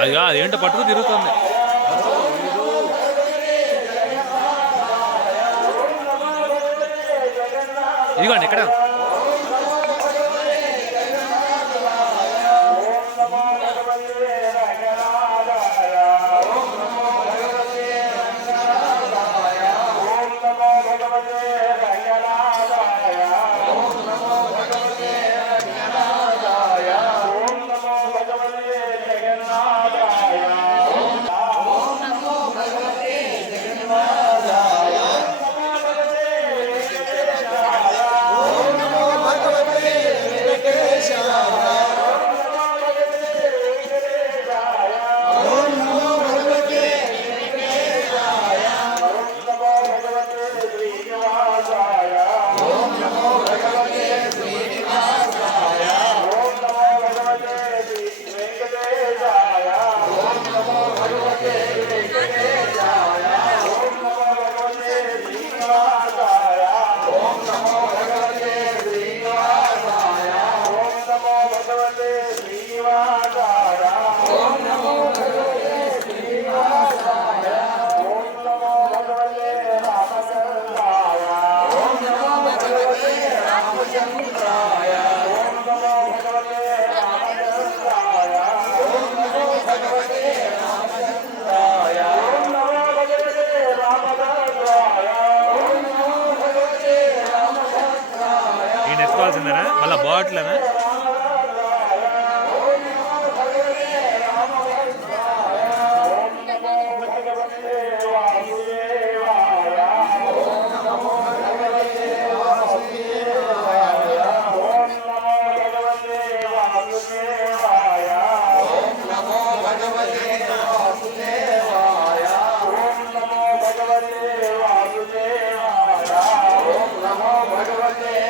అది కాదు ఏంటో పట్టుకు తిరుగుతుంది. ఇదిగోండి ఇక్కడ. ఈయన మళ్ళీ బాటిలేనా? వెళ్ళు